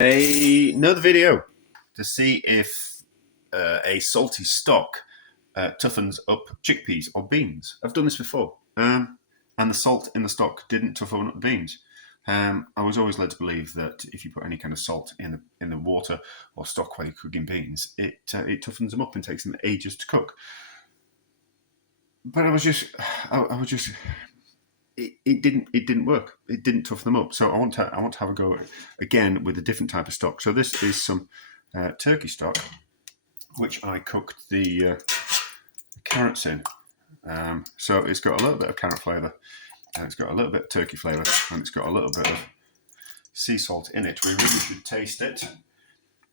Another video to see if a salty stock toughens up chickpeas or beans. I've done this before, and the salt in the stock didn't toughen up the beans. I was always led to believe that if you put any kind of salt in the water or stock while you're cooking beans, it toughens them up and takes them ages to cook. But I was just it didn't work. It didn't toughen them up. So I want to have a go again with a different type of stock. So this is some turkey stock, which I cooked the carrots in. So it's got a little bit of carrot flavour, and it's got a little bit of turkey flavour, and it's got a little bit of sea salt in it. We really should taste it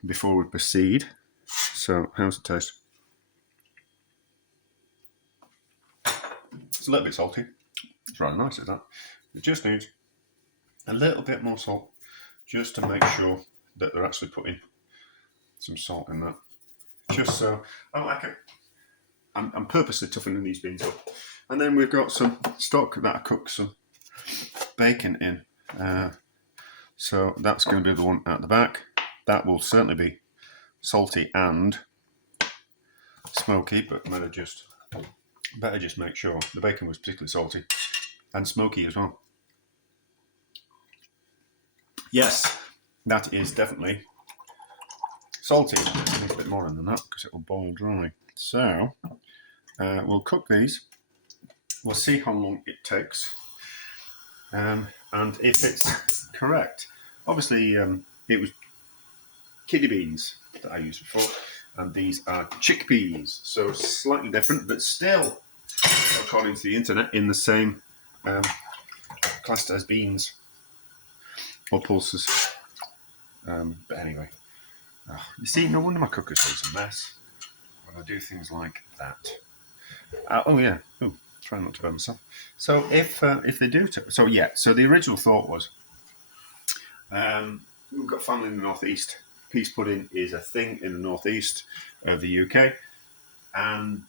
before we proceed. So how's it taste? It's a little bit salty. It's rather nice, is that? It just needs a little bit more salt, just to make sure that they're actually putting some salt in that. Just so I don't like it. I'm purposely toughening these beans up. And then we've got some stock that I cooked some bacon in. So that's going to be the one at the back. That will certainly be salty and smoky, but better just make sure. The bacon was particularly salty and smoky as well. Yes, that is definitely salty. It needs a bit more than that because it will boil dry. So we'll cook these. We'll see how long it takes, and if it's correct. Obviously, it was kidney beans that I used before, and these are chickpeas, so slightly different, but still, according to the internet, in the same classed as beans or pulses. But anyway, you see, no wonder my cooker's always a mess when I do things like that. Oh yeah. Oh, try not to burn myself. So if they do, so the original thought was, we've got family in the northeast. Peas pudding is a thing in the northeast of the UK, and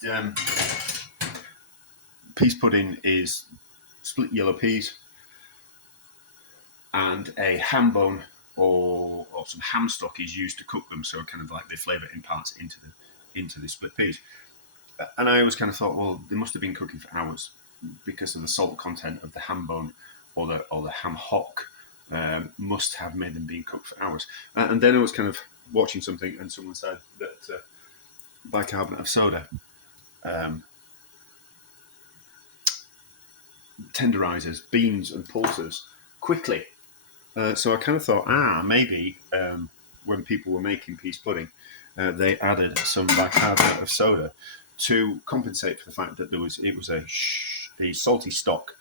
peas pudding is split yellow peas and a ham bone or some ham stock is used to cook them, so kind of like the flavour imparts into the split peas. And I always kind of thought, well, they must have been cooking for hours because of the salt content of the ham bone or the ham hock. Must have made them being cooked for hours. And then I was kind of watching something, and someone said that bicarbonate of soda tenderizes beans and pulses quickly. So I kind of thought, maybe when people were making peas pudding, they added some bicarbonate of soda to compensate for the fact that it was a salty stock,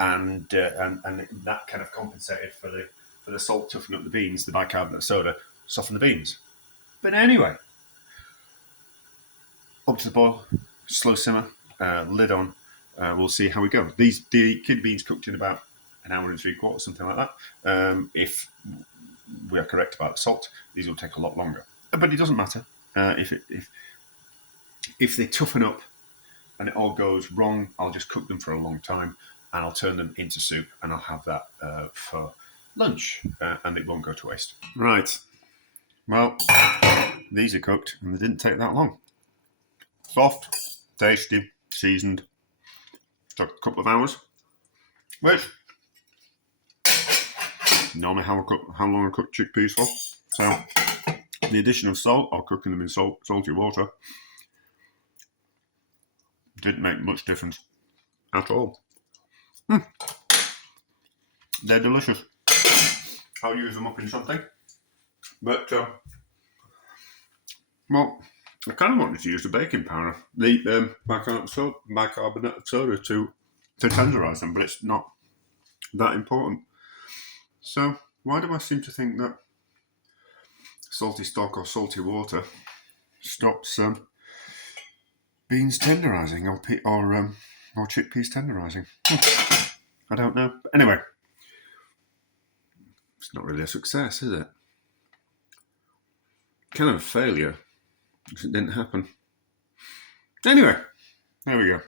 and that kind of compensated for the salt toughening up the beans. The bicarbonate of soda softened the beans. But anyway, up to the boil, slow simmer, lid on. We'll see how we go. The kidney beans cooked in about an hour and 3/4, something like that. If we are correct about the salt, these will take a lot longer. But it doesn't matter if they toughen up and it all goes wrong. I'll just cook them for a long time, and I'll turn them into soup, and I'll have that for lunch, and it won't go to waste. Right. Well, these are cooked, and they didn't take that long. Soft, tasty, seasoned. Took a couple of hours, which normally how long I cook chickpeas for. So the addition of salt or cooking them in salty water didn't make much difference at all. They're delicious. I'll use them up in something. But, well, I kind of wanted to use the baking powder, the bicarbonate of soda to tenderise them, but it's not that important. So why do I seem to think that salty stock or salty water stops beans tenderising or chickpeas tenderising? I don't know. But anyway, it's not really a success, is it? Kind of a failure because it didn't happen. Anyway, there we go.